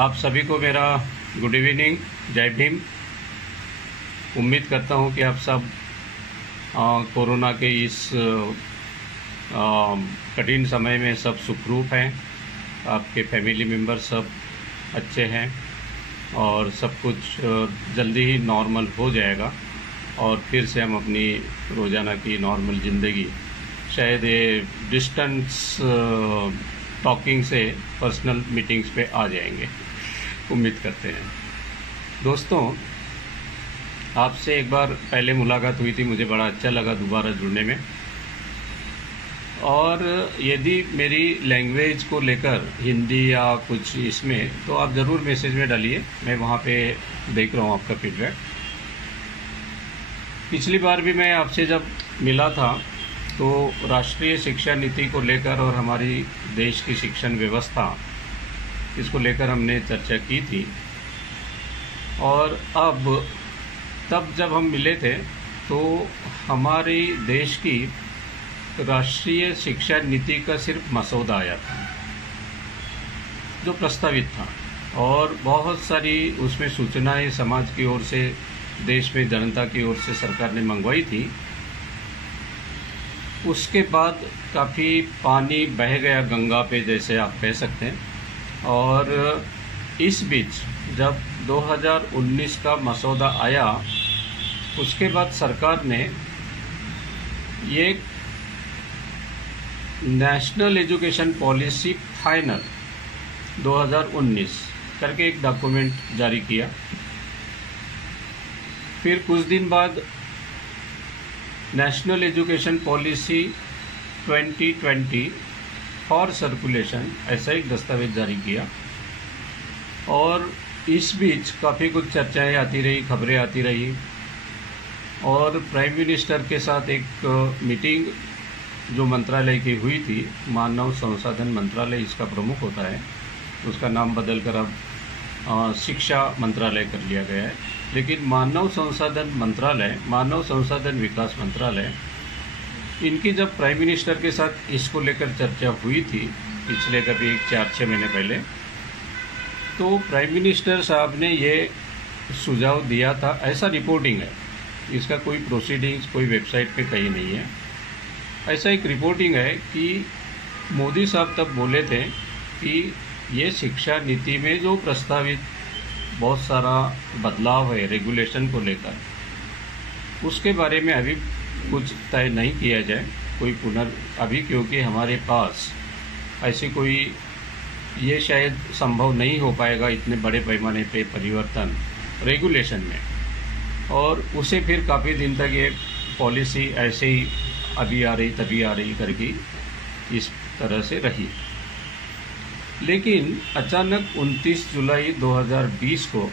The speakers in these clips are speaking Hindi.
आप सभी को मेरा गुड इवनिंग, जय भीम। उम्मीद करता हूं कि आप सब कोरोना के इस कठिन समय में सब सुखरूप हैं, आपके फैमिली मेम्बर सब अच्छे हैं और सब कुछ जल्दी ही नॉर्मल हो जाएगा और फिर से हम अपनी रोज़ाना की नॉर्मल ज़िंदगी शायद ये डिस्टेंस टॉकिंग से पर्सनल मीटिंग्स पे आ जाएंगे, उम्मीद करते हैं। दोस्तों, आपसे एक बार पहले मुलाकात हुई थी, मुझे बड़ा अच्छा लगा दोबारा जुड़ने में। और यदि मेरी लैंग्वेज को लेकर हिंदी या कुछ इसमें, तो आप ज़रूर मैसेज में डालिए, मैं वहाँ पे देख रहा हूँ आपका फीडबैक। पिछली बार भी मैं आपसे जब मिला था तो राष्ट्रीय शिक्षा नीति को लेकर और हमारी देश की शिक्षण व्यवस्था, इसको लेकर हमने चर्चा की थी। और अब तब जब हम मिले थे तो हमारे देश की राष्ट्रीय शिक्षा नीति का सिर्फ मसौदा आया था जो प्रस्तावित था, और बहुत सारी उसमें सूचनाएं समाज की ओर से, देश में जनता की ओर से सरकार ने मंगवाई थी। उसके बाद काफ़ी पानी बह गया गंगा पे, जैसे आप कह सकते हैं। और इस बीच जब 2019 का मसौदा आया, उसके बाद सरकार ने ये नेशनल एजुकेशन पॉलिसी फाइनल 2019 करके एक डॉक्यूमेंट जारी किया। फिर कुछ दिन बाद national education policy 2020 for circulation, ऐसा एक दस्तावेज जारी किया। और इस बीच काफ़ी कुछ चर्चाएं आती रही, खबरें आती रही, और प्राइम मिनिस्टर के साथ एक मीटिंग जो मंत्रालय की हुई थी, मानव संसाधन मंत्रालय इसका प्रमुख होता है, उसका नाम बदलकर अब शिक्षा मंत्रालय कर लिया गया है। लेकिन मानव संसाधन मंत्रालय, मानव संसाधन विकास मंत्रालय, इनकी जब प्राइम मिनिस्टर के साथ इसको लेकर चर्चा हुई थी पिछले कभी 4-6 महीने पहले, तो प्राइम मिनिस्टर साहब ने ये सुझाव दिया था, ऐसा रिपोर्टिंग है, इसका कोई प्रोसीडिंग्स कोई वेबसाइट पे कहीं नहीं है, ऐसा एक रिपोर्टिंग है कि मोदी साहब तब बोले थे कि ये शिक्षा नीति में जो प्रस्तावित बहुत सारा बदलाव है रेगुलेशन को लेकर, उसके बारे में अभी कुछ तय नहीं किया जाए कोई अभी, क्योंकि हमारे पास ऐसी कोई, ये शायद संभव नहीं हो पाएगा इतने बड़े पैमाने पे परिवर्तन रेगुलेशन में। और उसे फिर काफ़ी दिन तक ये पॉलिसी ऐसे ही अभी आ रही तभी आ रही करके इस तरह से रही। लेकिन अचानक 29 जुलाई 2020 को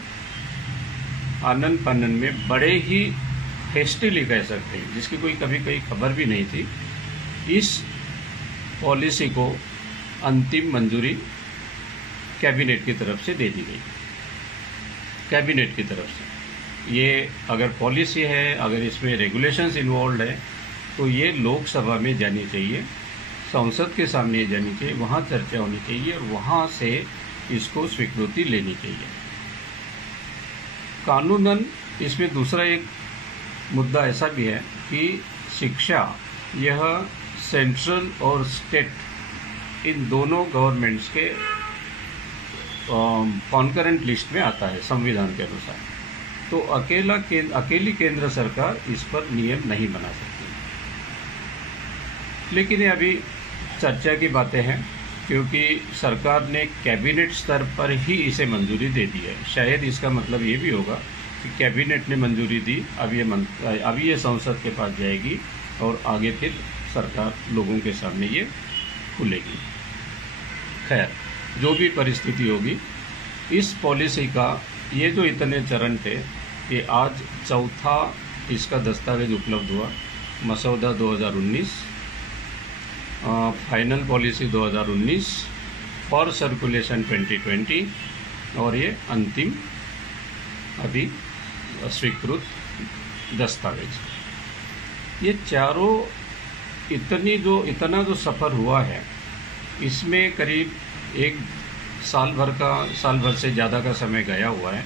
आनन फानन में, बड़े ही हेस्टिली कह सकते हैं, जिसकी कोई कभी कहीं खबर भी नहीं थी, इस पॉलिसी को अंतिम मंजूरी कैबिनेट की तरफ से दे दी गई। कैबिनेट की तरफ से ये अगर पॉलिसी है, अगर इसमें रेगुलेशंस इन्वॉल्व है, तो ये लोकसभा में जानी चाहिए, संसद के सामने जानी चाहिए, वहाँ चर्चा होनी चाहिए और वहाँ से इसको स्वीकृति लेनी चाहिए कानूनन। इसमें दूसरा एक मुद्दा ऐसा भी है कि शिक्षा, यह सेंट्रल और स्टेट इन दोनों गवर्नमेंट्स के कॉन्करेंट लिस्ट में आता है संविधान के अनुसार, तो अकेली केंद्र सरकार इस पर नियम नहीं बना सकती। लेकिन ये अभी चर्चा की बातें हैं, क्योंकि सरकार ने कैबिनेट स्तर पर ही इसे मंजूरी दे दी है। शायद इसका मतलब ये भी होगा कि कैबिनेट ने मंजूरी दी, अब ये संसद के पास जाएगी और आगे फिर सरकार लोगों के सामने ये खुलेगी। खैर, जो भी परिस्थिति होगी, इस पॉलिसी का ये जो इतने चरण थे, ये आज चौथा इसका दस्तावेज उपलब्ध हुआ। मसौदा 2019, फाइनल पॉलिसी 2019, फॉर सर्कुलेशन 2020, और ये अंतिम अभी स्वीकृत दस्तावेज। ये चारों इतना जो सफ़र हुआ है, इसमें करीब एक साल भर से ज़्यादा का समय गया हुआ है।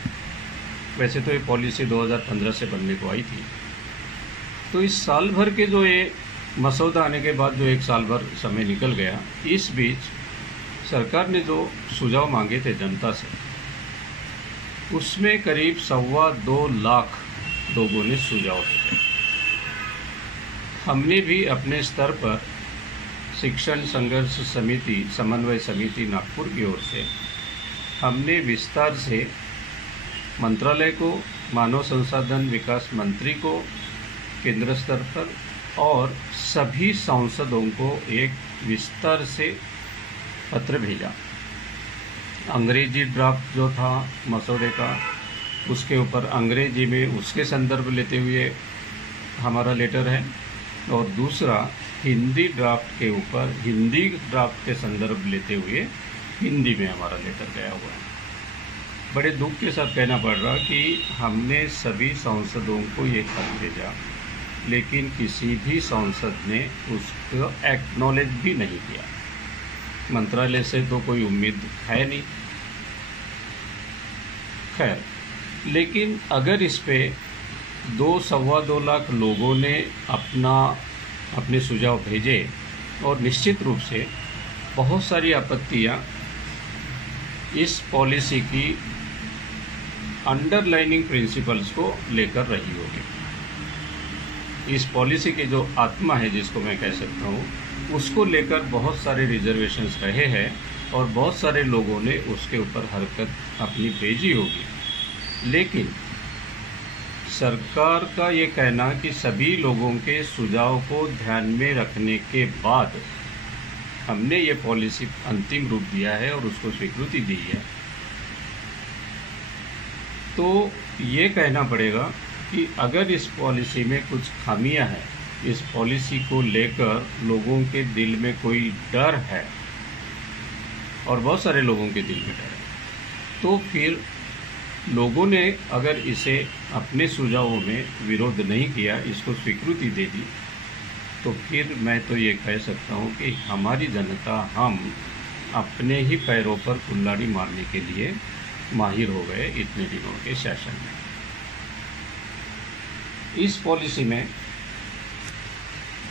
वैसे तो ये पॉलिसी 2015 से बनने को आई थी। तो इस साल भर के जो ये मसौदा आने के बाद जो एक साल भर समय निकल गया, इस बीच सरकार ने जो सुझाव मांगे थे जनता से, उसमें करीब 2.25 लाख लोगों ने सुझाव दिए। हमने भी अपने स्तर पर शिक्षण संघर्ष समिति समन्वय समिति नागपुर की ओर से हमने विस्तार से मंत्रालय को, मानव संसाधन विकास मंत्री को केंद्र स्तर पर और सभी सांसदों को एक विस्तार से पत्र भेजा। अंग्रेजी ड्राफ्ट जो था मसौदे का, उसके ऊपर अंग्रेजी में उसके संदर्भ लेते हुए हमारा लेटर है, और दूसरा हिंदी ड्राफ्ट के ऊपर हिंदी ड्राफ्ट के संदर्भ लेते हुए हिंदी में हमारा लेटर गया हुआ है। बड़े दुख के साथ कहना पड़ रहा कि हमने सभी सांसदों को ये खत भेजा, लेकिन किसी भी सांसद ने उसको एक्नॉलेज भी नहीं किया। मंत्रालय से तो कोई उम्मीद है नहीं। खैर, लेकिन अगर इस पे 2-2.25 लाख लोगों ने अपने सुझाव भेजे, और निश्चित रूप से बहुत सारी आपत्तियां इस पॉलिसी की अंडरलाइनिंग प्रिंसिपल्स को लेकर रही होगी। इस पॉलिसी की जो आत्मा है, जिसको मैं कह सकता हूँ, उसको लेकर बहुत सारे रिजर्वेशंस रहे हैं और बहुत सारे लोगों ने उसके ऊपर हरकत अपनी भेजी होगी। लेकिन सरकार का ये कहना कि सभी लोगों के सुझाव को ध्यान में रखने के बाद हमने ये पॉलिसी अंतिम रूप दिया है और उसको स्वीकृति दी है, तो ये कहना पड़ेगा कि अगर इस पॉलिसी में कुछ खामियां हैं, इस पॉलिसी को लेकर लोगों के दिल में कोई डर है, और बहुत सारे लोगों के दिल में डर है, तो फिर लोगों ने अगर इसे अपने सुझावों में विरोध नहीं किया, इसको स्वीकृति दे दी, तो फिर मैं तो ये कह सकता हूँ कि हमारी जनता, हम अपने ही पैरों पर कुल्हाड़ी मारने के लिए माहिर हो गए इतने दिनों के शासन में। इस पॉलिसी में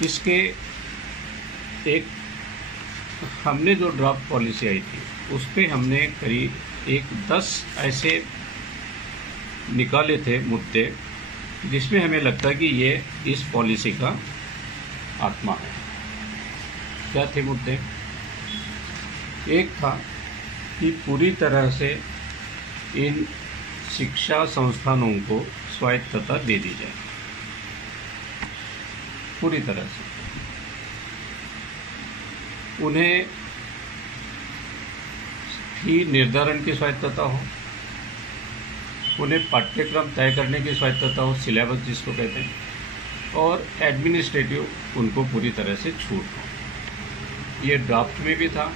इसके एक हमने जो ड्राफ्ट पॉलिसी आई थी, उस पर हमने करीब 10 ऐसे निकाले थे मुद्दे, जिसमें हमें लगता है कि ये इस पॉलिसी का आत्मा है। क्या थे मुद्दे? एक था कि पूरी तरह से इन शिक्षा संस्थानों को स्वायत्तता दे दी जाए, पूरी तरह से। उन्हें फी निर्धारण की स्वायत्तता हो, उन्हें पाठ्यक्रम तय करने की स्वायत्तता हो, सिलेबस जिसको कहते हैं, और एडमिनिस्ट्रेटिव उनको पूरी तरह से छूट हो। ये ड्राफ्ट में भी था,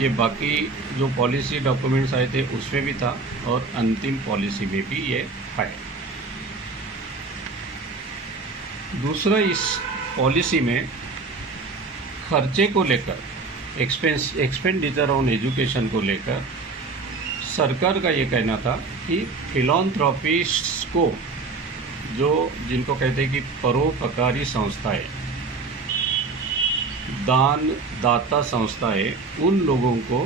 ये बाकी जो पॉलिसी डॉक्यूमेंट्स आए थे उसमें भी था, और अंतिम पॉलिसी में भी ये है। दूसरा, इस पॉलिसी में खर्चे को लेकर, एक्सपेंडिचर ऑन एजुकेशन को लेकर सरकार का ये कहना था कि फिलॉन्थ्रोपिस्ट्स को, जिनको कहते हैं कि परोपकारी संस्थाएं, दान दाता संस्थाएं, उन लोगों को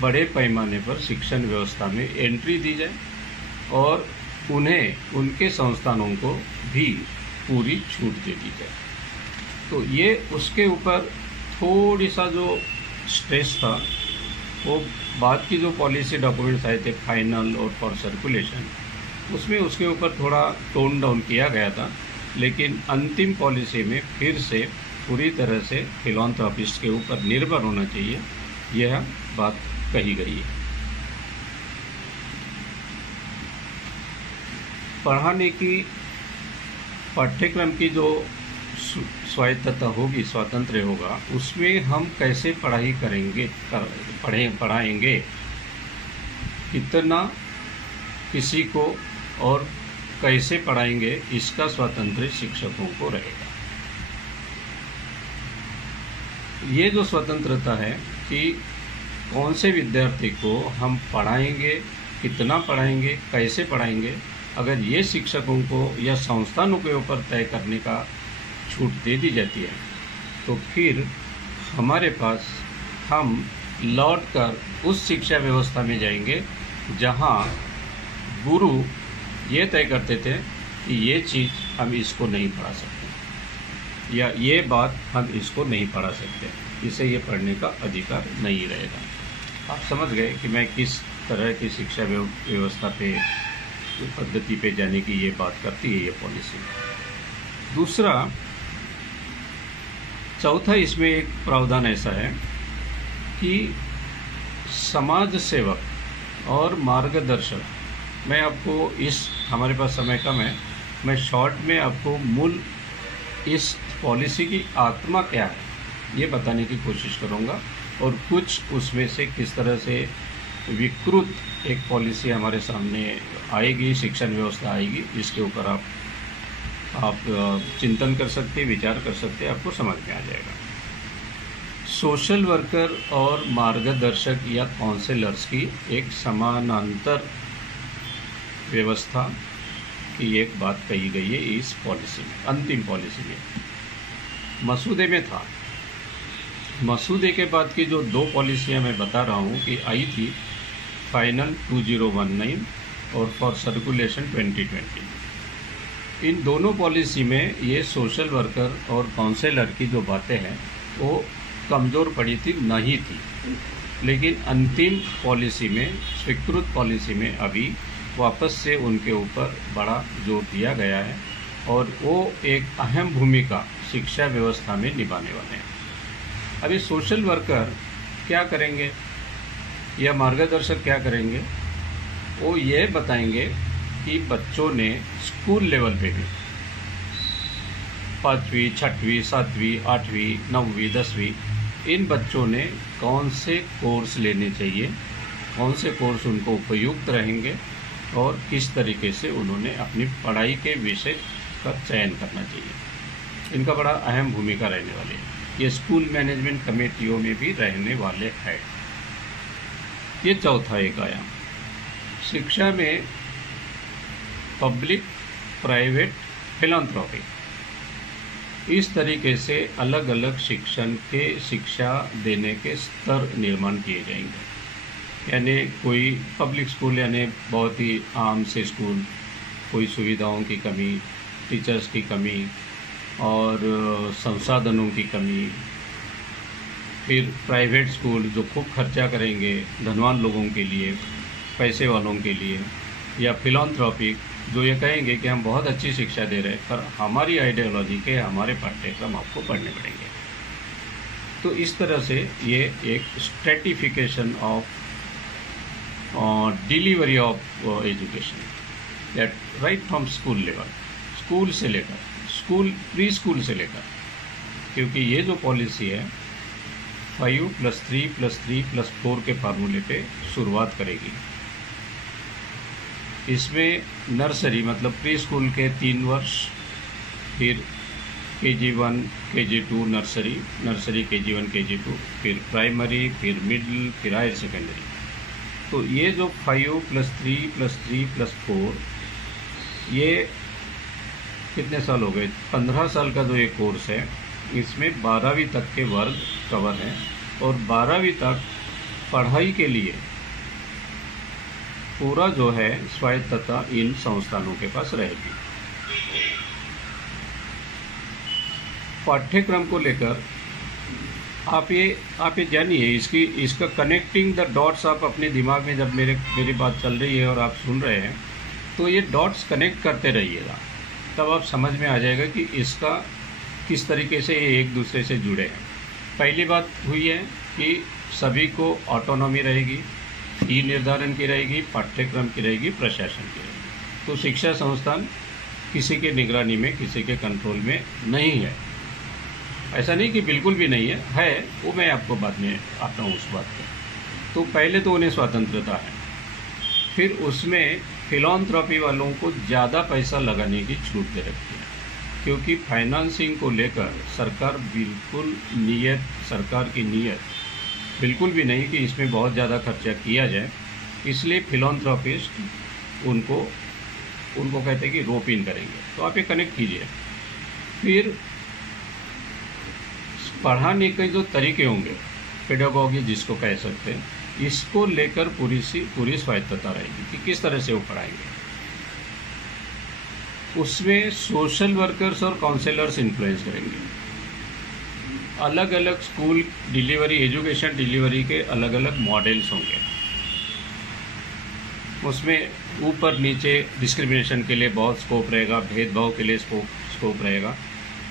बड़े पैमाने पर शिक्षण व्यवस्था में एंट्री दी जाए और उन्हें, उनके संस्थानों को भी पूरी छूट दे दी जाए। तो ये उसके ऊपर थोड़ी सा जो स्ट्रेस था, वो बाद की जो पॉलिसी डॉक्यूमेंट्स आए थे फाइनल और फॉर सर्कुलेशन, उसमें उसके ऊपर थोड़ा टोन डाउन किया गया था। लेकिन अंतिम पॉलिसी में फिर से पूरी तरह से फिलॉन्थ्रोपिस्ट के ऊपर निर्भर होना चाहिए, यह बात कही गई है। पढ़ाने की, पाठ्यक्रम की जो स्वायत्तता होगी, स्वातंत्र्य होगा, उसमें हम कैसे पढ़ाई करेंगे, पढ़ाएंगे, कितना किसी को और कैसे पढ़ाएंगे, इसका स्वातंत्र्य शिक्षकों को रहेगा। ये जो स्वतंत्रता है कि कौन से विद्यार्थी को हम पढ़ाएंगे, कितना पढ़ाएंगे, कैसे पढ़ाएंगे, अगर ये शिक्षकों को या संस्थानों के ऊपर तय करने का छूट दे दी जाती है तो फिर हमारे पास हम लौटकर उस शिक्षा व्यवस्था में जाएंगे जहां गुरु ये तय करते थे कि ये चीज़ हम इसको नहीं पढ़ा सकते या ये बात हम इसको नहीं पढ़ा सकते, इसे ये पढ़ने का अधिकार नहीं रहेगा। आप समझ गए कि मैं किस तरह की शिक्षा व्यवस्था पे, पद्धति पे जाने की ये बात करती है ये पॉलिसी। दूसरा, चौथा इसमें एक प्रावधान ऐसा है कि समाज सेवक और मार्गदर्शक, मैं आपको इस, हमारे पास समय कम है, मैं शॉर्ट में आपको मूल इस पॉलिसी की आत्मा क्या है ये बताने की कोशिश करूँगा और कुछ उसमें से किस तरह से विकृत एक पॉलिसी हमारे सामने आएगी, शिक्षण व्यवस्था आएगी, इसके ऊपर आप चिंतन कर सकते, विचार कर सकते, आपको समझ में आ जाएगा। सोशल वर्कर और मार्गदर्शक या काउंसलर्स की एक समानांतर व्यवस्था की एक बात कही गई है इस पॉलिसी में, अंतिम पॉलिसी में। मसूदे में था, मसूदे के बाद की जो दो पॉलिसियां मैं बता रहा हूँ कि आई थी, फाइनल 2019 और फॉर सर्कुलेशन 2020। इन दोनों पॉलिसी में ये सोशल वर्कर और काउंसलर की जो बातें हैं वो कमज़ोर पड़ी थी, नहीं थी, लेकिन अंतिम पॉलिसी में, स्वीकृत पॉलिसी में अभी वापस से उनके ऊपर बड़ा जोर दिया गया है और वो एक अहम भूमिका शिक्षा व्यवस्था में निभाने वाले हैं। अभी सोशल वर्कर क्या करेंगे या मार्गदर्शक क्या करेंगे, वो ये बताएंगे कि बच्चों ने स्कूल लेवल पे भी 5वीं, 6वीं, 7वीं, 8वीं, 9वीं, 10वीं इन बच्चों ने कौन से कोर्स लेने चाहिए, कौन से कोर्स उनको उपयुक्त रहेंगे और किस तरीके से उन्होंने अपनी पढ़ाई के विषय का चयन करना चाहिए। इनका बड़ा अहम भूमिका रहने वाली है। ये स्कूल मैनेजमेंट कमेटियों में भी रहने वाले हैं। ये चौथा एक आया। शिक्षा में पब्लिक, प्राइवेट, फिलैंथ्रोपी, इस तरीके से अलग अलग शिक्षा देने के स्तर निर्माण किए जाएंगे। यानी कोई पब्लिक स्कूल यानी बहुत ही आम से स्कूल, कोई सुविधाओं की कमी, टीचर्स की कमी और संसाधनों की कमी। फिर प्राइवेट स्कूल जो खूब खर्चा करेंगे धनवान लोगों के लिए, पैसे वालों के लिए, या फिलैंथ्रोपिक जो ये कहेंगे कि हम बहुत अच्छी शिक्षा दे रहे हैं पर हमारी आइडियोलॉजी के हमारे पाठ्यक्रम आपको पढ़ने पड़ेंगे। तो इस तरह से ये एक stratification of delivery of education, that right from school level, school से लेकर स्कूल, प्री स्कूल से लेकर, क्योंकि ये जो पॉलिसी है 5+3+3+4 के फार्मूले पे शुरुआत करेगी। इसमें नर्सरी मतलब प्री स्कूल के 3 वर्ष, फिर KG1, KG2 nursery, KG1, KG2, फिर प्राइमरी, फिर मिडिल, फिर हायर सेकेंडरी। तो ये जो 5+3+3+4 ये कितने साल हो गए, 15 साल का जो ये कोर्स है, इसमें 12वीं तक के वर्ग कवर हैं और 12वीं तक पढ़ाई के लिए पूरा जो है स्वायत्तता इन संस्थानों के पास रहेगी। पाठ्यक्रम को लेकर आप ये जानिए, इसका कनेक्टिंग द डॉट्स आप अपने दिमाग में, जब मेरी बात चल रही है और आप सुन रहे हैं तो ये डॉट्स कनेक्ट करते रहिएगा, तब आप समझ में आ जाएगा कि इसका किस तरीके से ये एक दूसरे से जुड़े हैं। पहली बात हुई है कि सभी को ऑटोनॉमी रहेगी, फी निर्धारण की रहेगी, पाठ्यक्रम की रहेगी, प्रशासन की रहेगी। तो शिक्षा संस्थान किसी के निगरानी में, किसी के कंट्रोल में नहीं है। ऐसा नहीं कि बिल्कुल भी नहीं है, वो मैं आपको बाद में आता हूँ उस बात पर। तो पहले तो उन्हें स्वतंत्रता है, फिर उसमें फिलैंथ्रोपी वालों को ज़्यादा पैसा लगाने की छूट दे रखी है, क्योंकि फाइनेंसिंग को लेकर सरकार बिल्कुल सरकार की नीयत बिल्कुल भी नहीं कि इसमें बहुत ज़्यादा खर्चा किया जाए, इसलिए फिलॉन्थ्रोपिस्ट उनको कहते हैं कि रोप इन करेंगे। तो आप ये कनेक्ट कीजिए। फिर पढ़ाने के जो तरीके होंगे, पेडागॉजी जिसको कह सकते हैं, इसको लेकर पूरी स्वायत्तता रहेगी कि किस तरह से वो पढ़ाएंगे। उसमें सोशल वर्कर्स और काउंसलर्स इन्फ्लुएंस करेंगे। अलग अलग स्कूल डिलीवरी, एजुकेशन डिलीवरी के अलग अलग मॉडल्स होंगे। उसमें ऊपर नीचे डिस्क्रिमिनेशन के लिए बहुत स्कोप रहेगा, भेदभाव के लिए स्कोप रहेगा,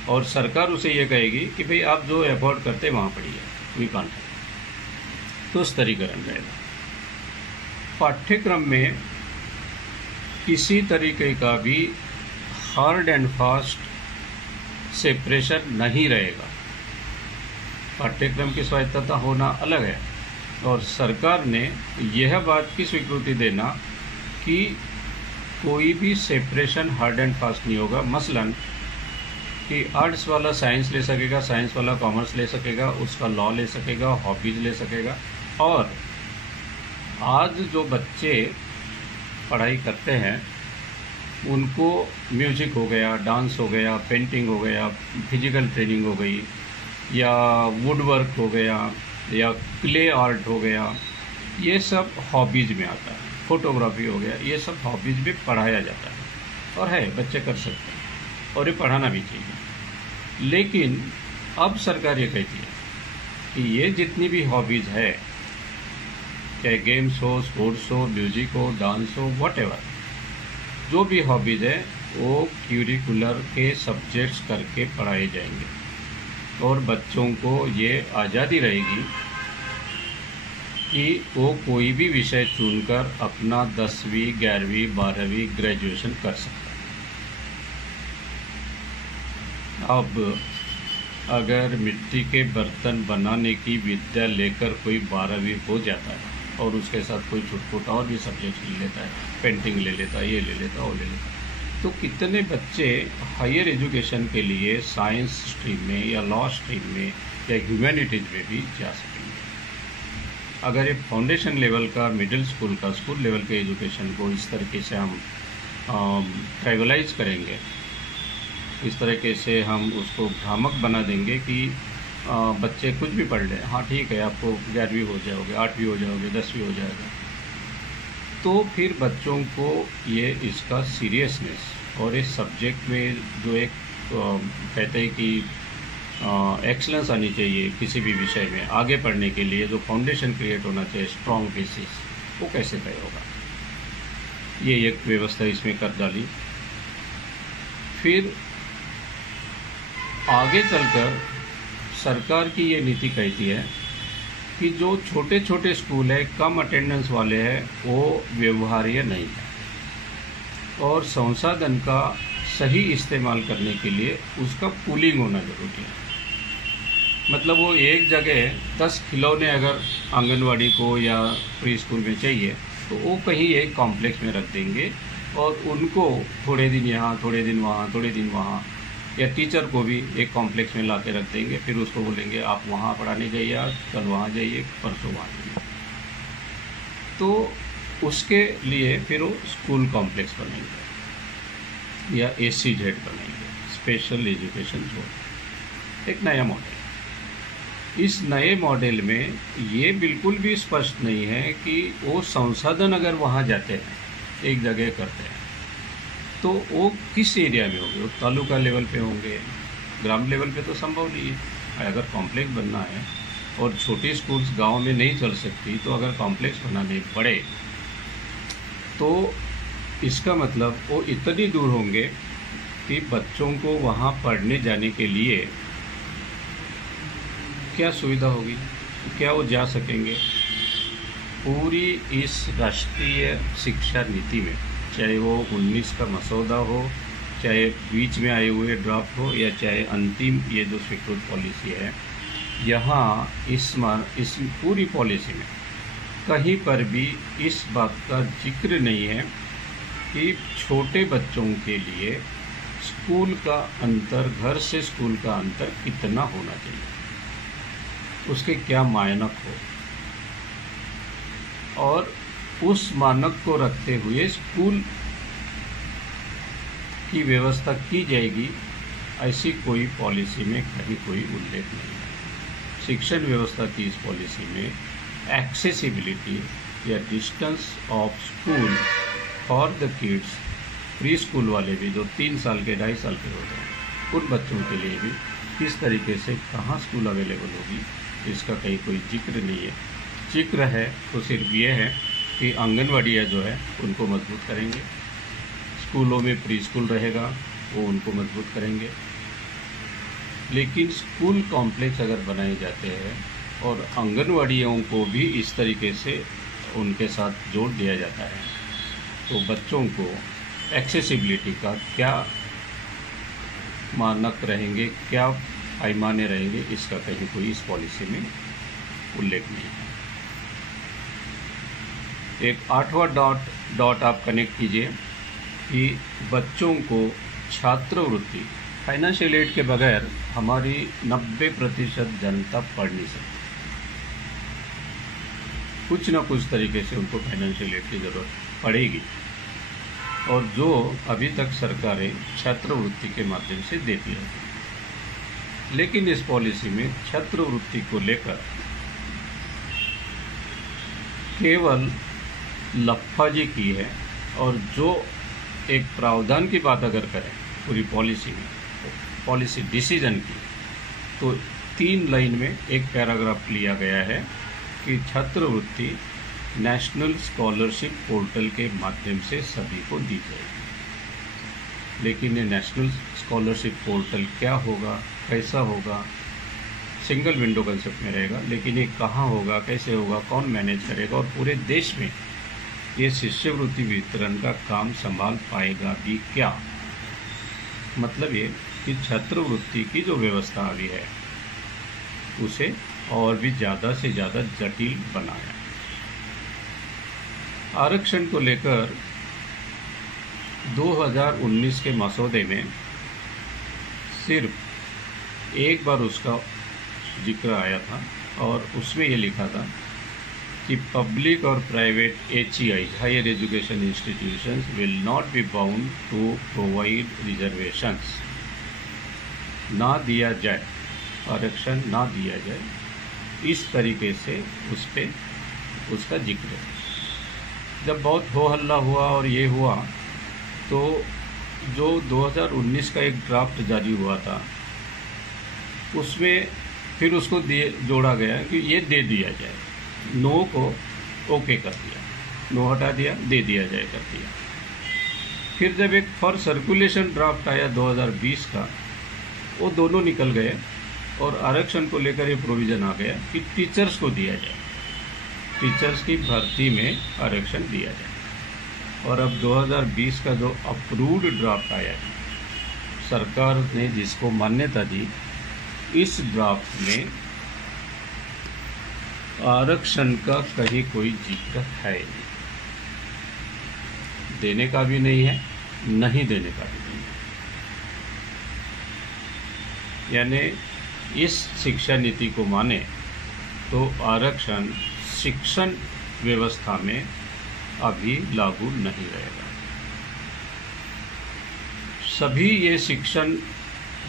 और सरकार उसे ये कहेगी कि भाई आप जो अफोर्ड करते वहाँ पढ़िए, वी कांट। तो स्तरीकरण रहेगा। पाठ्यक्रम में किसी तरीके का भी हार्ड एंड फास्ट सेपरेशन नहीं रहेगा। पाठ्यक्रम की स्वायत्तता होना अलग है, और सरकार ने यह बात की स्वीकृति देना कि कोई भी सेपरेशन हार्ड एंड फास्ट नहीं होगा। मसलन कि आर्ट्स वाला साइंस ले सकेगा, साइंस वाला कॉमर्स ले सकेगा, उसका लॉ ले सकेगा, हॉबीज़ ले सकेगा। और आज जो बच्चे पढ़ाई करते हैं उनको म्यूजिक हो गया, डांस हो गया, पेंटिंग हो गया, फिजिकल ट्रेनिंग हो गई, या वुड वर्क हो गया, या क्ले आर्ट हो गया, ये सब हॉबीज़ में आता है। फोटोग्राफी हो गया, ये सब हॉबीज़ में पढ़ाया जाता है, और है बच्चे कर सकते हैं, और ये पढ़ाना भी चाहिए। लेकिन अब सरकार ये कहती है कि ये जितनी भी हॉबीज़ है, चाहे गेम्स हो, स्पोर्ट्स हो, म्यूजिक हो, डांस हो, व्हाटएवर, जो भी हॉबीज़ है वो क्यूरिकुलर के सब्जेक्ट्स करके पढ़ाए जाएंगे, और बच्चों को ये आज़ादी रहेगी कि वो कोई भी विषय चुनकर अपना 10वीं, 11वीं, 12वीं ग्रेजुएशन कर सकता है। अब अगर मिट्टी के बर्तन बनाने की विद्या लेकर कोई 12वीं हो जाता है और उसके साथ कोई छुटपुट और भी सब्जेक्ट ले लेता है, पेंटिंग ले लेता है, ये ले लेता है, वो ले लेता है, तो कितने बच्चे हायर एजुकेशन के लिए साइंस स्ट्रीम में या लॉ स्ट्रीम में या ह्यूमैनिटीज़ में भी जा सकेंगे। अगर ये फाउंडेशन लेवल का, मिडिल स्कूल का, स्कूल लेवल के एजुकेशन को इस तरीके से हम ट्राइबलाइज करेंगे, इस तरीके से हम उसको भ्रामक बना देंगे कि बच्चे कुछ भी पढ़ लें, हाँ ठीक है आपको 11वीं हो जाओगे, 8वीं हो जाओगे, 10वीं हो जाएगा, तो फिर बच्चों को ये इसका सीरियसनेस और इस सब्जेक्ट में जो एक कहते हैं कि एक्सलेंस आनी चाहिए किसी भी विषय में आगे पढ़ने के लिए, जो फाउंडेशन क्रिएट होना चाहिए, स्ट्रॉन्ग बेसिस, वो कैसे तय होगा। ये एक व्यवस्था इसमें कर डाली। फिर आगे चलकर सरकार की ये नीति कहती है कि जो छोटे छोटे स्कूल है, कम अटेंडेंस वाले हैं, वो व्यवहार्य नहीं है, और संसाधन का सही इस्तेमाल करने के लिए उसका पूलिंग होना जरूरी है। मतलब वो एक जगह 10 खिलौने अगर आंगनवाड़ी को या प्री स्कूल में चाहिए, तो वो कहीं एक कॉम्प्लेक्स में रख देंगे, और उनको थोड़े दिन यहाँ, थोड़े दिन वहाँ, थोड़े दिन वहाँ, या टीचर को भी एक कॉम्प्लेक्स में ला के रख देंगे। फिर उसको बोलेंगे आप वहाँ पढ़ाने जाइए, आज कल वहाँ जाइए, परसों वहाँ जाइए। तो उसके लिए फिर वो स्कूल कॉम्प्लेक्स बनेंगे या SEZ बनेंगे, स्पेशल एजुकेशन जोन, एक नया मॉडल। इस नए मॉडल में ये बिल्कुल भी स्पष्ट नहीं है कि वो संसाधन अगर वहाँ जाते हैं, एक जगह करते हैं, तो वो किस एरिया में होंगे। वो तालुका लेवल पे होंगे, ग्राम लेवल पे तो संभव नहीं है। अगर कॉम्प्लेक्स बनना है और छोटी स्कूल्स गांव में नहीं चल सकती, तो अगर कॉम्प्लेक्स बनाने पड़े तो इसका मतलब वो इतनी दूर होंगे कि बच्चों को वहाँ पढ़ने जाने के लिए क्या सुविधा होगी, क्या वो जा सकेंगे। पूरी इस राष्ट्रीय शिक्षा नीति में, चाहे वो 19 का मसौदा हो, चाहे बीच में आए हुए ड्राफ्ट हो, या चाहे अंतिम ये जो स्वीकृत पॉलिसी है, यहाँ इस पूरी पॉलिसी में कहीं पर भी इस बात का जिक्र नहीं है कि छोटे बच्चों के लिए स्कूल का अंतर, घर से स्कूल का अंतर कितना होना चाहिए, उसके क्या मानक हो। और उस मानक को रखते हुए स्कूल की व्यवस्था की जाएगी, ऐसी कोई पॉलिसी में कहीं कोई उल्लेख नहीं है। शिक्षण व्यवस्था की इस पॉलिसी में एक्सेसिबिलिटी या distance of school for the kids, pre school वाले भी जो 3 साल के 2.5 साल के होते हैं, उन बच्चों के लिए भी किस तरीके से कहाँ स्कूल अवेलेबल होगी, इसका कहीं कोई जिक्र नहीं है। जिक्र है तो सिर्फ ये है कि आंगनवाड़ियाँ जो है उनको मजबूत करेंगे, स्कूलों में प्री स्कूल रहेगा वो उनको मजबूत करेंगे, लेकिन स्कूल कॉम्प्लेक्स अगर बनाए जाते हैं और आंगनवाड़ियों को भी इस तरीके से उनके साथ जोड़ दिया जाता है, तो बच्चों को एक्सेसिबिलिटी का क्या मानक रहेंगे, क्या पैमाने रहेंगे, इसका कहीं कोई इस पॉलिसी में उल्लेख नहीं है। एक 8वां डॉट आप कनेक्ट कीजिए कि बच्चों को छात्रवृत्ति, फाइनेंशियल एड के बगैर हमारी 90% जनता पढ़ नहीं सकती। कुछ ना कुछ तरीके से उनको फाइनेंशियल एड की ज़रूरत पड़ेगी, और जो अभी तक सरकारें छात्रवृत्ति के माध्यम से देती है, लेकिन इस पॉलिसी में छात्रवृत्ति को लेकर केवल लफ्फाजी की है, और जो एक प्रावधान की बात अगर करें पूरी पॉलिसी में, पॉलिसी डिसीजन की, तो 3 लाइन में एक पैराग्राफ लिया गया है कि छात्रवृत्ति नेशनल स्कॉलरशिप पोर्टल के माध्यम से सभी को दी जाएगी। लेकिन ये नेशनल स्कॉलरशिप पोर्टल क्या होगा, कैसा होगा, सिंगल विंडो कंसेप्ट में रहेगा, लेकिन ये कहाँ होगा, कैसे होगा, कौन मैनेज करेगा, और पूरे देश में ये शिष्यवृत्ति वितरण का काम संभाल पाएगा भी क्या। मतलब ये कि छात्रवृत्ति की जो व्यवस्था अभी है उसे और भी ज़्यादा से ज़्यादा जटिल बनाया। आरक्षण को लेकर 2019 के मसौदे में सिर्फ एक बार उसका जिक्र आया था, और उसमें ये लिखा था कि पब्लिक और private HEI higher education institutions will not be bound to provide reservations, ना दिया जाए, आरक्षण ना दिया जाए, इस तरीके से उस पर उसका जिक्र है। जब बहुत हो हल्ला हुआ और ये हुआ, तो जो 2019 का एक ड्राफ्ट जारी हुआ था उसमें फिर उसको जोड़ा गया कि ये दे दिया जाए, नो को ओके कर दिया, नो हटा दिया, दे दिया जाए कर दिया। फिर जब एक फॉर सर्कुलेशन ड्राफ्ट आया 2020 का, वो दोनों निकल गए और आरक्षण को लेकर ये प्रोविज़न आ गया कि टीचर्स को दिया जाए, टीचर्स की भर्ती में आरक्षण दिया जाए। और अब 2020 का जो अप्रूव्ड ड्राफ्ट आया है, सरकार ने जिसको मान्यता दी, इस ड्राफ्ट में आरक्षण का कहीं कोई जिक्र है नहीं, देने का भी नहीं है, नहीं देने का भी नहीं है। यानी इस शिक्षा नीति को माने तो आरक्षण शिक्षण व्यवस्था में अभी लागू नहीं रहेगा। सभी ये शिक्षण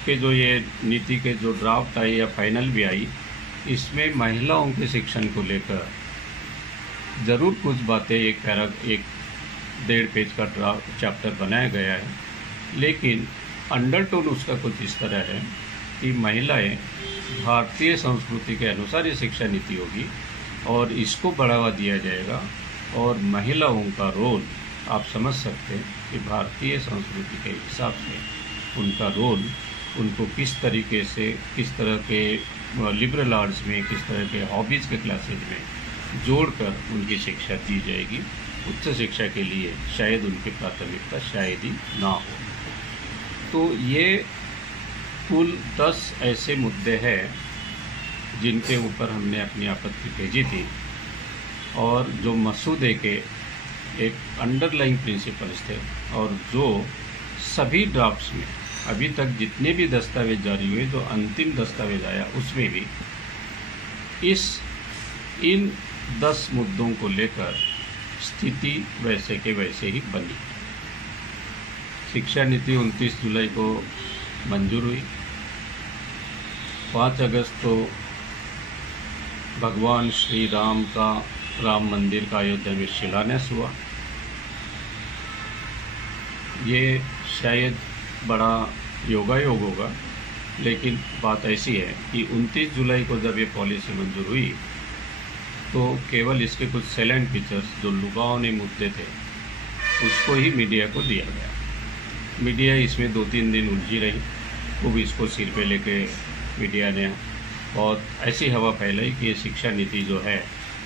के जो ये नीति के जो ड्राफ्ट आई या फाइनल भी आई, इसमें महिलाओं के शिक्षण को लेकर ज़रूर कुछ बातें, एक 1.5 पेज का ड्राफ्ट चैप्टर बनाया गया है, लेकिन अंडरटोन उसका कुछ इस तरह है कि महिलाएं भारतीय संस्कृति के अनुसार ये शिक्षा नीति होगी और इसको बढ़ावा दिया जाएगा, और महिलाओं का रोल आप समझ सकते हैं कि भारतीय संस्कृति के हिसाब से उनका रोल, उनको किस तरीके से, किस तरह के लिबरल आर्ट्स में, किस तरह के हॉबीज़ के क्लासेज में जोड़कर उनकी शिक्षा दी जाएगी। उच्च शिक्षा के लिए शायद उनकी प्राथमिकता शायद ही ना हो। तो ये कुल 10 ऐसे मुद्दे हैं जिनके ऊपर हमने अपनी आपत्ति भेजी थी, और जो मसूदे के एक अंडरलाइंग प्रिंसिपल्स थे, और जो सभी ड्राफ्ट्स में अभी तक जितने भी दस्तावेज जारी हुए, जो अंतिम दस्तावेज आया उसमें भी इन 10 मुद्दों को लेकर स्थिति वैसे के वैसे ही बनी। शिक्षा नीति 29 जुलाई को मंजूर हुई। 5 अगस्त को भगवान श्री राम का राम मंदिर का अयोध्या में शिलान्यास हुआ। ये शायद बड़ा योगायोग होगा, लेकिन बात ऐसी है कि 29 जुलाई को जब ये पॉलिसी मंजूर हुई तो केवल इसके कुछ सैलेंट फीचर्स जो लुभावने मुद्दे थे उसको ही मीडिया को दिया गया। मीडिया इसमें 2-3 दिन उलझी रही, खूब इसको सिर पे लेके मीडिया ने बहुत ऐसी हवा फैलाई कि ये शिक्षा नीति जो है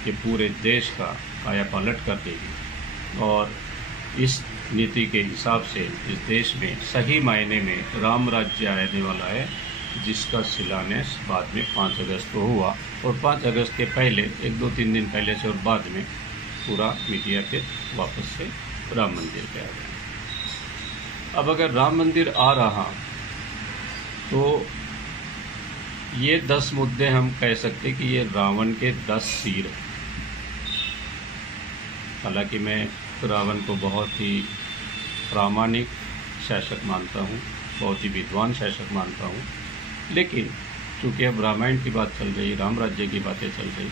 ये पूरे देश का काया पलट कर देगी और इस नीति के हिसाब से इस देश में सही मायने में राम राज्य आने वाला है, जिसका शिलान्यास बाद में 5 अगस्त को हुआ। और 5 अगस्त के पहले 1-2-3 दिन पहले से और बाद में पूरा मीडिया पे वापस से राम मंदिर पे आ गया। अब अगर राम मंदिर आ रहा तो ये 10 मुद्दे हम कह सकते कि ये रावण के 10 सिर हैं। हालांकि मैं रावण को बहुत ही प्रामाणिक शासक मानता हूँ, बहुत ही विद्वान शासक मानता हूँ, लेकिन चूँकि अब रामायण की बात चल रही, राम राज्य की बातें चल रही,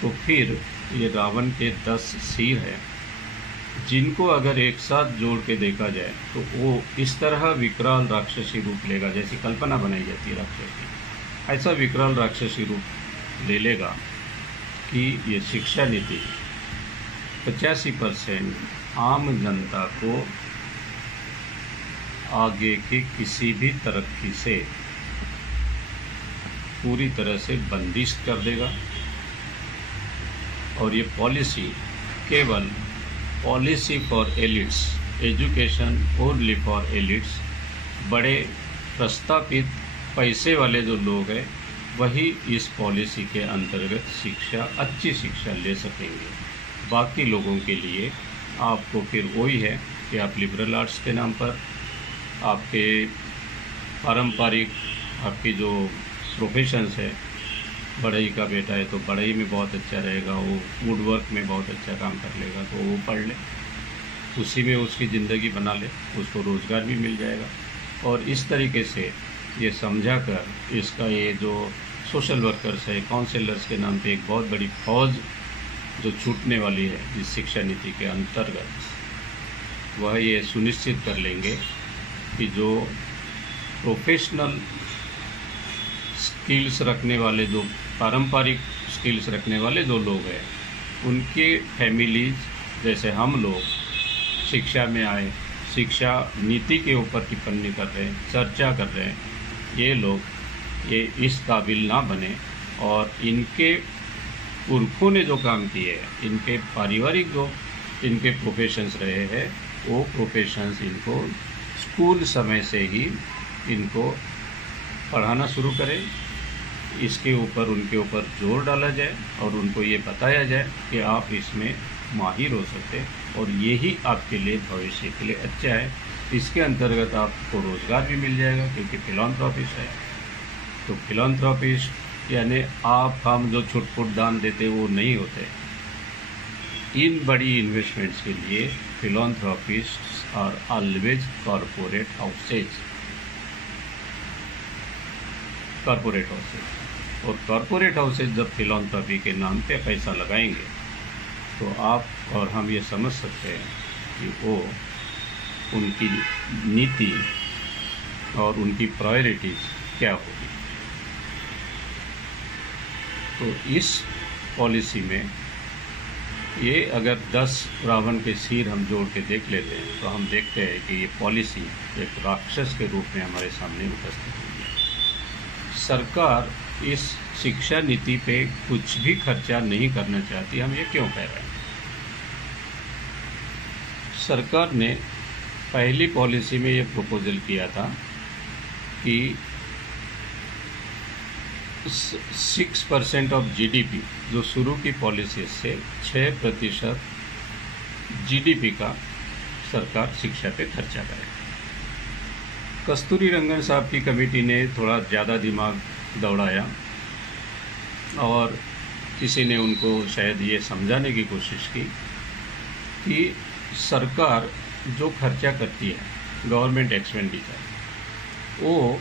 तो फिर ये रावण के 10 सिर हैं, जिनको अगर एक साथ जोड़ के देखा जाए तो वो इस तरह विकराल राक्षसी रूप लेगा, जैसी कल्पना बनाई जाती है राक्षस की, ऐसा विकराल राक्षसी रूप ले लेगा कि ये शिक्षा नीति 85% आम जनता को आगे की किसी भी तरक्की से पूरी तरह से बंदिश कर देगा। और ये पॉलिसी केवल policy for elites, education only for elites, बड़े प्रस्तापित पैसे वाले जो लोग हैं वही इस पॉलिसी के अंतर्गत शिक्षा, अच्छी शिक्षा ले सकेंगे। बाकी लोगों के लिए आपको फिर वही है कि आप लिबरल आर्ट्स के नाम पर आपके पारंपरिक आपकी जो प्रोफेशंस है, बढ़ई का बेटा है तो बढ़ई में बहुत अच्छा रहेगा, वो वुड वर्क में बहुत अच्छा काम कर लेगा तो वो पढ़ ले, उसी में उसकी ज़िंदगी बना ले, उसको रोज़गार भी मिल जाएगा। और इस तरीके से ये समझा कर इसका ये जो सोशल वर्कर्स है, काउंसलर्स के नाम पे एक बहुत बड़ी फौज जो छूटने वाली है इस शिक्षा नीति के अंतर्गत, वह ये सुनिश्चित कर लेंगे कि जो प्रोफेशनल स्किल्स रखने वाले, जो पारंपरिक स्किल्स रखने वाले जो लोग हैं, उनके फैमिलीज जैसे हम लोग शिक्षा में आए, शिक्षा नीति के ऊपर टिप्पणी कर रहे हैं, चर्चा कर रहे हैं, ये लोग ये इस काबिल ना बने और इनके पुरखों ने जो काम किए हैं, इनके पारिवारिक जो इनके प्रोफेशंस रहे हैं, वो प्रोफेशंस इनको स्कूल समय से ही इनको पढ़ाना शुरू करें। इसके ऊपर उनके ऊपर जोर डाला जाए और उनको ये बताया जाए कि आप इसमें माहिर हो सकते हैं और यही आपके लिए भविष्य के लिए अच्छा है। इसके अंतर्गत आपको रोज़गार भी मिल जाएगा, क्योंकि फिलॉन्थ्रोपिस्ट है। तो फिलॉन्थ्रोपिस्ट यानी आप हम जो छुटपुट दान देते वो नहीं होते। इन बड़ी इन्वेस्टमेंट्स के लिए फिलॉन्थ्रोपिस्ट आर ऑलवेज कॉरपोरेट हाउसेज, और कॉरपोरेट हाउसेज जब फिलॉन्थ्रोपी के नाम पे पैसा लगाएंगे तो आप और हम ये समझ सकते हैं कि वो उनकी नीति और उनकी प्रायोरिटीज़ क्या होगी। तो इस पॉलिसी में ये अगर 10 रावण के सिर हम जोड़ के देख लेते हैं तो हम देखते हैं कि ये पॉलिसी एक राक्षस के रूप में हमारे सामने उपस्थित हुई है। सरकार इस शिक्षा नीति पे कुछ भी खर्चा नहीं करना चाहती। हम ये क्यों कह रहे हैं? सरकार ने पहली पॉलिसी में ये प्रपोजल किया था कि 6% ऑफ जीडीपी, जो शुरू की पॉलिसी से 6% जीडीपी का सरकार शिक्षा पे खर्चा करे। कस्तूरी रंगन साहब की कमेटी ने थोड़ा ज़्यादा दिमाग दौड़ाया और किसी ने उनको शायद ये समझाने की कोशिश की कि सरकार जो खर्चा करती है गवर्नमेंट एक्सपेंडिचर, वो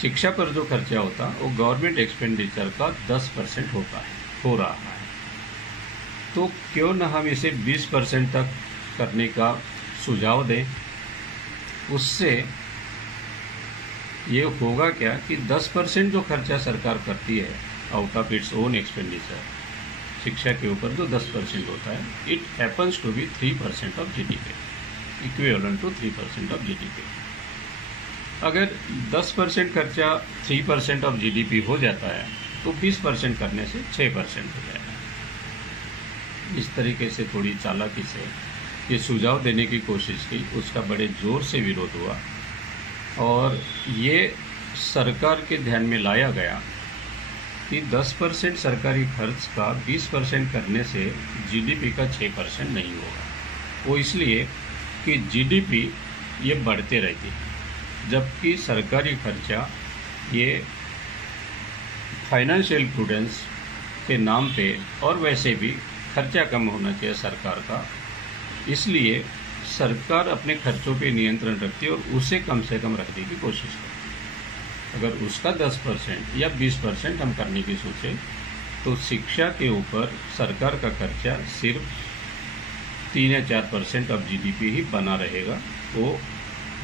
शिक्षा पर जो खर्चा होता वो गवर्नमेंट एक्सपेंडिचर का 10% हो रहा है। तो क्यों न हम इसे 20% तक करने का सुझाव दें। उससे ये होगा क्या कि 10% जो खर्चा सरकार करती है out of its own expenditure शिक्षा के ऊपर, जो 10% होता है, it happens to be 3% of GDP, equivalent to 3% of GDP. अगर 10% खर्चा 3% ऑफ जीडीपी हो जाता है तो 20% करने से 6% हो जाएगा। इस तरीके से थोड़ी चालाकी से ये सुझाव देने की कोशिश की, उसका बड़े ज़ोर से विरोध हुआ और ये सरकार के ध्यान में लाया गया कि 10% सरकारी खर्च का 20% करने से जीडीपी का 6% नहीं होगा। वो इसलिए कि जीडीपी ये बढ़ते रहती है, जबकि सरकारी खर्चा ये फाइनेंशियल प्रूडेंस के नाम पे और वैसे भी खर्चा कम होना चाहिए सरकार का, इसलिए सरकार अपने खर्चों पे नियंत्रण रखती है और उसे कम से कम रखने की कोशिश करती है। अगर उसका 10% या 20% हम करने की सोचें तो शिक्षा के ऊपर सरकार का खर्चा सिर्फ 3 या 4% ऑफ जीडीपी ही बना रहेगा। वो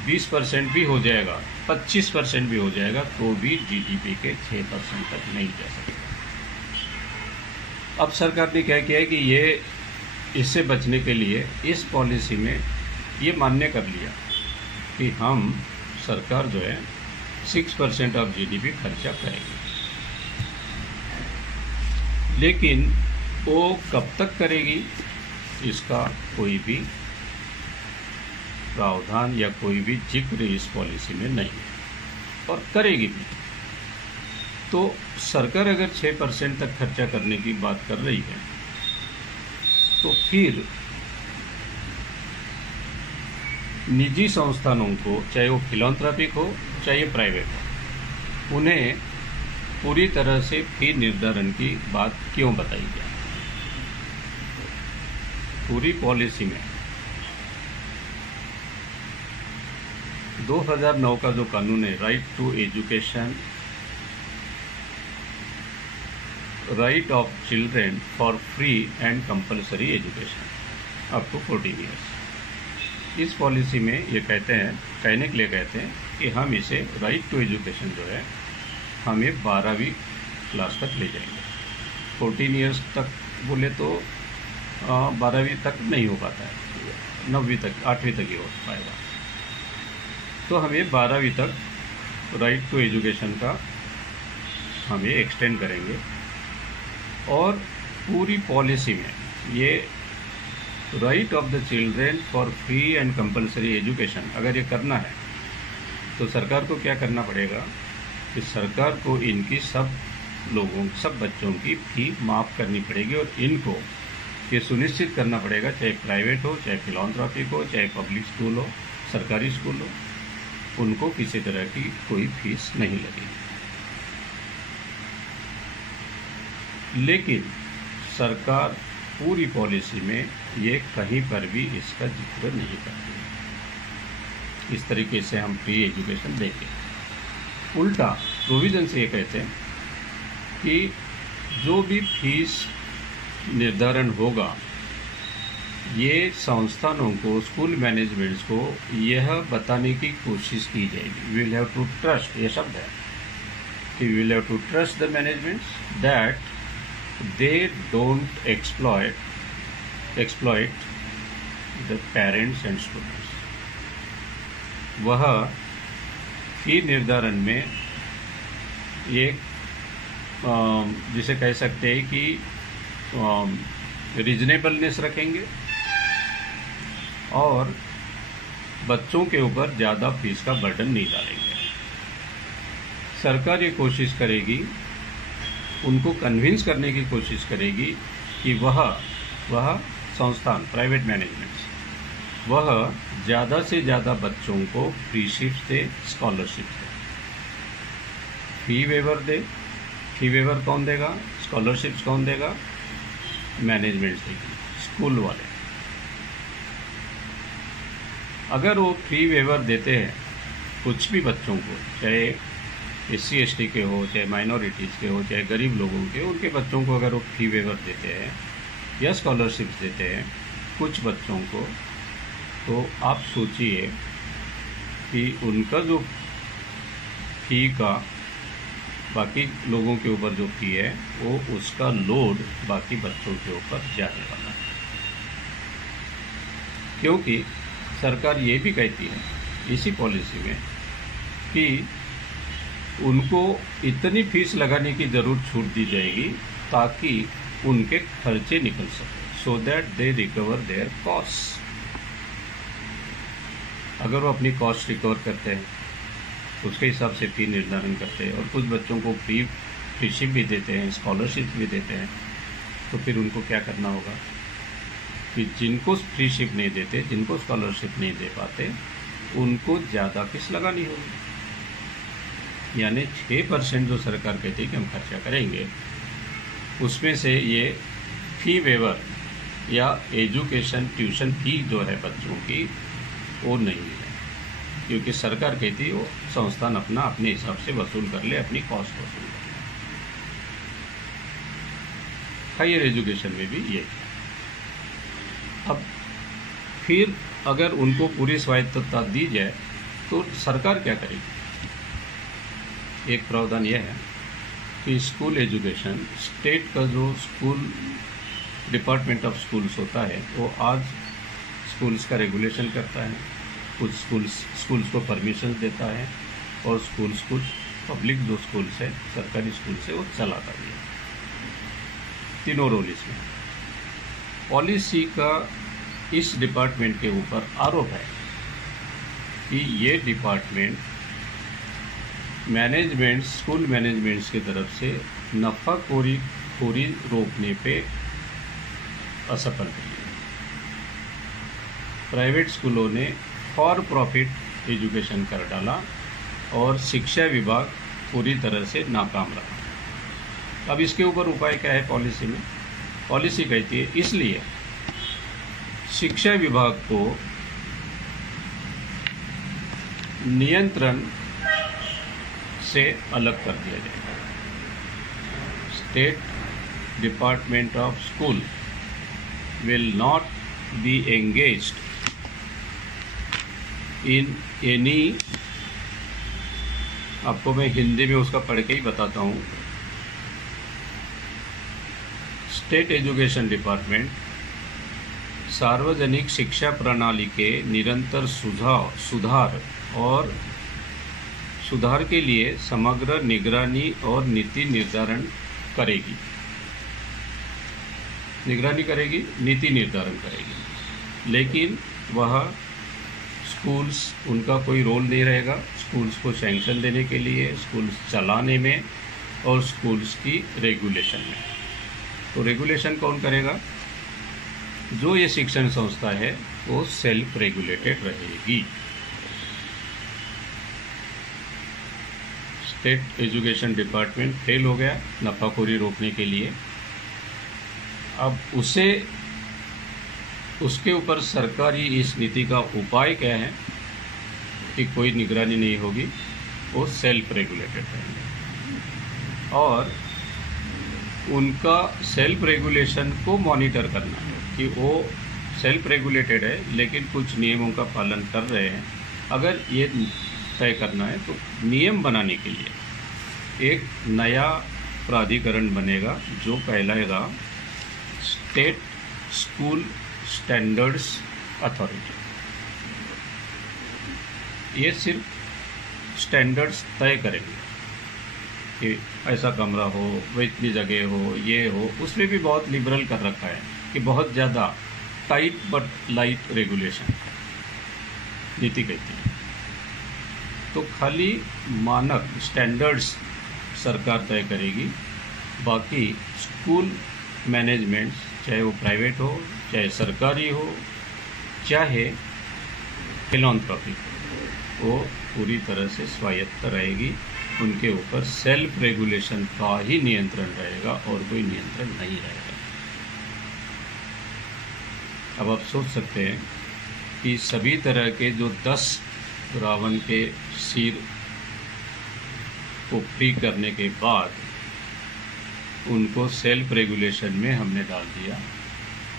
20% भी हो जाएगा, 25% भी हो जाएगा तो भी जीडीपी के 6% तक नहीं जा सकेगा। अब सरकार ने क्या किया है कि ये इससे बचने के लिए इस पॉलिसी में ये मान्य कर लिया कि हम सरकार जो है 6% ऑफ जीडीपी खर्चा करेगी। लेकिन वो कब तक करेगी इसका कोई भी प्रावधान या कोई भी जिक्र इस पॉलिसी में नहीं है, और करेगी भी। तो सरकार अगर 6% तक खर्चा करने की बात कर रही है तो फिर निजी संस्थानों को, चाहे वो फिलैंथ्रोपिक हो चाहे प्राइवेट हो, उन्हें पूरी तरह से फी निर्धारण की बात क्यों बताई जाए। पूरी पॉलिसी में 2009 का जो कानून है, right to education, right of children for free and compulsory education up to 14 years, इस पॉलिसी में ये कहने के लिए कहते हैं कि हम इसे राइट टू एजुकेशन जो है हमें 12वीं क्लास तक ले जाएंगे। 14 ईयर्स तक बोले तो 12वीं तक नहीं हो पाता है, 9वीं तक, 8वीं तक ही हो पाएगा। तो हमें 12वीं तक राइट टू एजुकेशन का हमें एक्सटेंड करेंगे। और पूरी पॉलिसी में ये right of the children for free and compulsory education अगर ये करना है तो सरकार को क्या करना पड़ेगा कि सरकार को इनकी सब बच्चों की फी माफ़ करनी पड़ेगी और इनको ये सुनिश्चित करना पड़ेगा, चाहे प्राइवेट हो, चाहे फिलैंथ्रोपिक हो, चाहे पब्लिक स्कूल हो, सरकारी स्कूल हो, उनको किसी तरह की कोई फीस नहीं लगेगी। लेकिन सरकार पूरी पॉलिसी में ये कहीं पर भी इसका जिक्र नहीं करती है। इस तरीके से हम फ्री एजुकेशन देंगे। उल्टा प्रोविजन से ये कहते हैं कि जो भी फीस निर्धारण होगा ये संस्थानों को, स्कूल मैनेजमेंट्स को यह बताने की कोशिश की जाएगी। We will have to trust, ये शब्द है कि we will have to trust the managements that they don't exploit the parents and students। वह फी निर्धारण में ये जिसे कह सकते हैं कि रीजनेबलनेस रखेंगे और बच्चों के ऊपर ज़्यादा फीस का बर्डन नहीं डालेंगे। सरकार ये कोशिश करेगी, उनको कन्विंस करने की कोशिश करेगी कि वह संस्थान, प्राइवेट मैनेजमेंट्स, वह ज़्यादा से ज़्यादा बच्चों को फ्री शिफ्ट दे, स्कॉलरशिप दे, फी वेवर दे। फी वेवर कौन देगा? स्कॉलरशिप्स कौन देगा? मैनेजमेंट देगी, स्कूल वाले। अगर वो फ्री वेवर देते हैं कुछ भी बच्चों को, चाहे SC ST के हो, चाहे माइनॉरिटीज़ के हो, चाहे गरीब लोगों के, उनके बच्चों को अगर वो फ्री वेवर देते हैं या स्कॉलरशिप्स देते हैं कुछ बच्चों को, तो आप सोचिए कि उनका जो फी का बाकी लोगों के ऊपर जो फी है वो उसका लोड बाकी बच्चों के ऊपर जाने वाला है। क्योंकि सरकार ये भी कहती है इसी पॉलिसी में कि उनको इतनी फीस लगाने की ज़रूर छूट दी जाएगी ताकि उनके खर्चे निकल सके, so that they recover their cost. अगर वो अपनी कॉस्ट रिकवर करते हैं उसके हिसाब से फ़ी निर्धारण करते हैं और कुछ बच्चों को फ्रीशिप भी देते हैं, स्कॉलरशिप भी देते हैं, तो फिर उनको क्या करना होगा कि जिनको फ्रीशिप नहीं देते, जिनको स्कॉलरशिप नहीं दे पाते, उनको ज़्यादा फीस लगानी होगी। यानी 6% जो सरकार कहती है कि हम खर्चा करेंगे, उसमें से ये फ़ी वेवर या एजुकेशन ट्यूशन फ़ी जो है बच्चों की वो नहीं है, क्योंकि सरकार कहती है वो संस्थान अपने हिसाब से वसूल कर ले, अपनी कॉस्ट वसूल कर ले। हायर एजुकेशन में भी ये है। अब फिर अगर उनको पूरी स्वायत्तता दी जाए तो सरकार क्या करेगी? एक प्रावधान यह है कि स्कूल एजुकेशन, स्टेट का जो स्कूल डिपार्टमेंट ऑफ स्कूल्स होता है वो आज स्कूल्स का रेगुलेशन करता है, कुछ स्कूल्स को परमिशन देता है और स्कूल्स कुछ पब्लिक जो स्कूल्स है, सरकारी स्कूल्स है, वो चलाता भी है। तीनों रोल इसमें। पॉलिसी का इस डिपार्टमेंट के ऊपर आरोप है कि ये डिपार्टमेंट मैनेजमेंट, स्कूल मैनेजमेंट्स की तरफ से नफ़ाखोरी रोकने पे असफल रही है। प्राइवेट स्कूलों ने फॉर प्रॉफिट एजुकेशन कर डाला और शिक्षा विभाग पूरी तरह से नाकाम रहा। अब इसके ऊपर उपाय क्या है पॉलिसी में? पॉलिसी कहती है इसलिए शिक्षा विभाग को नियंत्रण से अलग कर दिया जाएगा। State department of school will not B engaged in any, आपको मैं हिंदी में उसका पढ़ के ही बताता हूँ। स्टेट एजुकेशन डिपार्टमेंट सार्वजनिक शिक्षा प्रणाली के निरंतर सुधार के लिए समग्र निगरानी और नीति निर्धारण करेगी। नीति निर्धारण करेगी, लेकिन वह स्कूल्स, उनका कोई रोल नहीं रहेगा स्कूल्स को सैंक्शन देने के लिए, स्कूल्स चलाने में और स्कूल्स की रेगुलेशन में। तो रेगुलेशन कौन करेगा? जो ये शिक्षण संस्था है वो सेल्फ रेगुलेटेड रहेगी। स्टेट एजुकेशन डिपार्टमेंट फेल हो गया नफाखोरी रोकने के लिए। अब उसके ऊपर सरकारी इस नीति का उपाय क्या है कि कोई निगरानी नहीं होगी, वो सेल्फ रेगुलेटेड रहेंगे और उनका सेल्फ रेगुलेशन को मॉनिटर करना है कि वो सेल्फ रेगुलेटेड है लेकिन कुछ नियमों का पालन कर रहे हैं। अगर ये तय करना है तो नियम बनाने के लिए एक नया प्राधिकरण बनेगा जो कहलाएगा स्टेट स्कूल स्टैंडर्ड्स अथॉरिटी। ये सिर्फ स्टैंडर्ड्स तय करेंगे कि ऐसा कमरा हो, वो इतनी जगह हो, ये हो। उसमें भी बहुत लिबरल कर रखा है कि बहुत ज़्यादा टाइट बट लाइट रेगुलेशन नीति कहती है। तो खाली मानक स्टैंडर्ड्स सरकार तय करेगी, बाकी स्कूल मैनेजमेंट चाहे वो प्राइवेट हो, चाहे सरकारी हो, चाहे फिलॉन्थ्रोपी, वो पूरी तरह से स्वायत्त रहेगी उनके ऊपर सेल्फ रेगुलेशन का ही नियंत्रण रहेगा और कोई नियंत्रण नहीं रहेगा। अब आप सोच सकते हैं कि सभी तरह के जो 10 रावण के सिर को फ्री करने के बाद उनको सेल्फ रेगुलेशन में हमने डाल दिया,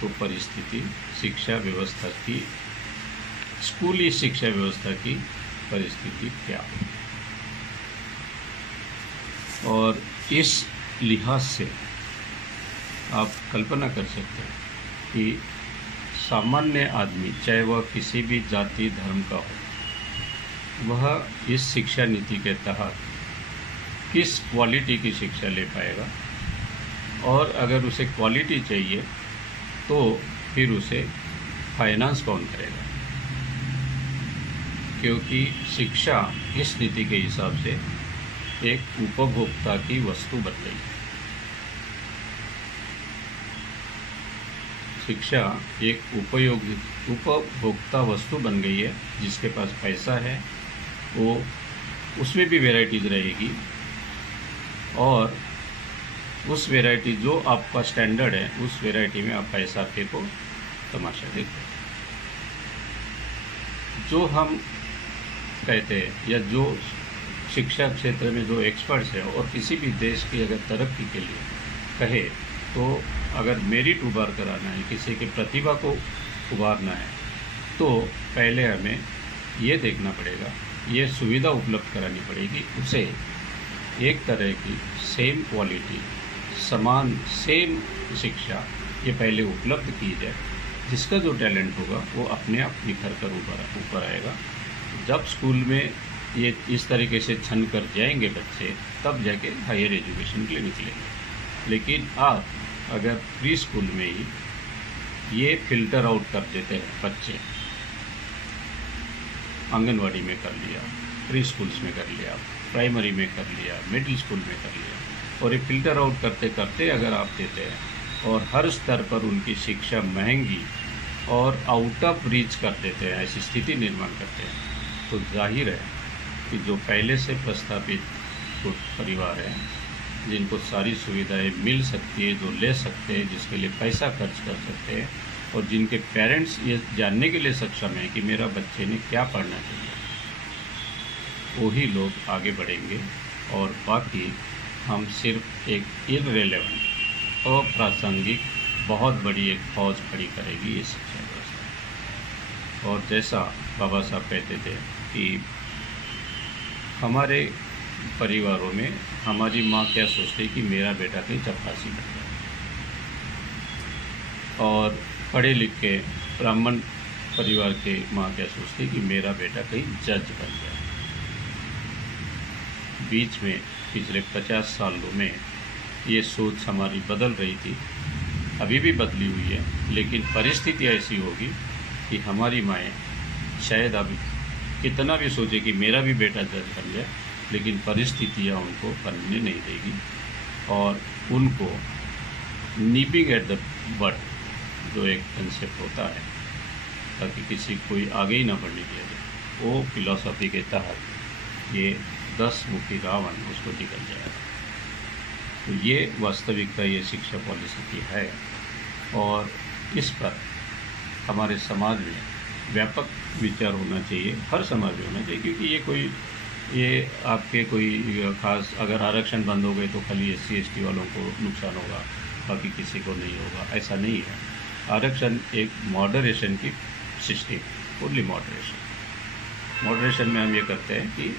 तो परिस्थिति शिक्षा व्यवस्था की, स्कूली शिक्षा व्यवस्था की परिस्थिति क्या हो। और इस लिहाज से आप कल्पना कर सकते हैं कि सामान्य आदमी, चाहे वह किसी भी जाति धर्म का हो, वह इस शिक्षा नीति के तहत किस क्वालिटी की शिक्षा ले पाएगा, और अगर उसे क्वालिटी चाहिए तो फिर उसे फाइनेंस कौन करेगा, क्योंकि शिक्षा इस नीति के हिसाब से एक उपभोक्ता की वस्तु बन गई है। शिक्षा एक उपभोक्ता वस्तु बन गई है। जिसके पास पैसा है वो उसमें भी वैराइटीज रहेगी, और उस वैरायटी जो आपका स्टैंडर्ड है उस वैरायटी में आप पैसा फेंको, तमाशा देखो। जो हम कहते हैं या जो शिक्षा क्षेत्र में जो एक्सपर्ट्स हैं, और किसी भी देश की अगर तरक्की के लिए कहे तो अगर मेरिट उभार कराना है, किसी की प्रतिभा को उभारना है, तो पहले हमें ये देखना पड़ेगा, ये सुविधा उपलब्ध करानी पड़ेगी उसे, एक तरह की सेम क्वालिटी, समान सेम शिक्षा ये पहले उपलब्ध की जाए। जिसका जो टैलेंट होगा वो अपने आप निखर कर ऊपर आएगा। जब स्कूल में ये इस तरीके से छन कर जाएंगे बच्चे, तब जाके हायर एजुकेशन के लिए निकलेंगे। लेकिन आप अगर प्री स्कूल में ही ये फिल्टर आउट कर देते हैं बच्चे, आंगनवाड़ी में कर लिया, प्री स्कूल्स में कर लिया, प्राइमरी में कर लिया, मिडिल स्कूल में कर लिया, और ये फिल्टर आउट करते करते अगर आप देते हैं और हर स्तर पर उनकी शिक्षा महंगी और आउट ऑफ रीच कर देते हैं, ऐसी स्थिति निर्माण करते हैं, तो जाहिर है कि जो पहले से प्रस्तावित कुछ परिवार हैं, जिनको सारी सुविधाएं मिल सकती है, जो ले सकते हैं, जिसके लिए पैसा खर्च कर सकते हैं, और जिनके पेरेंट्स ये जानने के लिए सक्षम हैं कि मेरा बच्चे ने क्या पढ़ना चाहिए, वही लोग आगे बढ़ेंगे। और बाकी हम सिर्फ एक इररिलेवेंट, अप्रासंगिक बहुत बड़ी एक फौज खड़ी करेगी ये शिक्षा व्यवस्था। और जैसा बाबा साहब कहते थे कि हमारे परिवारों में हमारी माँ क्या सोचती कि मेरा बेटा कहीं चपरासी बन जाए, और पढ़े लिखे ब्राह्मण परिवार के माँ क्या सोचती कि मेरा बेटा कहीं जज बन जाए। बीच में पिछले 50 सालों में ये सोच हमारी बदल रही थी, अभी भी बदली हुई है, लेकिन परिस्थिति ऐसी होगी कि हमारी माएँ शायद अब कितना भी सोचे कि मेरा भी बेटा जज बन जाए, लेकिन परिस्थितियाँ उनको बनने नहीं देगी, और उनको नीपिंग एट द बट जो एक कंसेप्ट होता है, ताकि किसी कोई आगे ही ना बढ़ने दिया जाए, वो फिलॉसफी के तहत ये 10 मुखी रावण उसको निकल जाएगा। तो ये वास्तविकता ये शिक्षा पॉलिसी की है, और इस पर हमारे समाज में व्यापक विचार होना चाहिए, हर समाज में होना चाहिए, क्योंकि ये आपके कोई खास अगर आरक्षण बंद हो गए तो खाली SC ST वालों को नुकसान होगा, बाकी किसी को नहीं होगा, ऐसा नहीं है। आरक्षण एक मॉडरेशन की सिस्टम, ओनली मॉडरेशन में हम ये करते हैं कि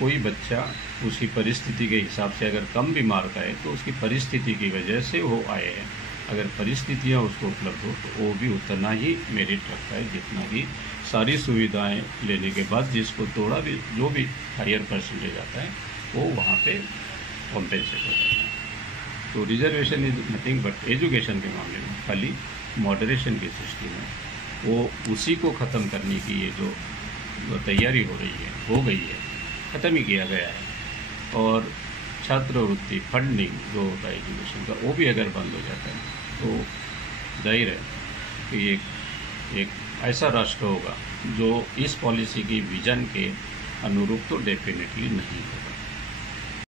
कोई बच्चा उसकी परिस्थिति के हिसाब से अगर कम भी मार्क आए तो उसकी परिस्थिति की वजह से वो आए हैं, अगर परिस्थितियाँ उसको उपलब्ध हो तो वो भी उतना ही मेरिट रखता है जितना कि सारी सुविधाएं लेने के बाद जिसको थोड़ा भी जो भी हायर परसेंटेज आता है वो वहाँ पे कॉम्पेंसेट हो जाता है। तो reservation is nothing but education के मामले में खाली मॉडरेशन की सिस्टम है, वो उसी को ख़त्म करने की ये जो तैयारी हो रही है, हो गई है, ख़त्म ही किया गया है। और छात्रवृत्ति फंडिंग जो होता है एजुकेशन का, वो भी अगर बंद हो जाता है तो जाहिर है कि एक ऐसा राष्ट्र होगा जो इस पॉलिसी की विजन के अनुरूप तो डेफिनेटली नहीं होगा।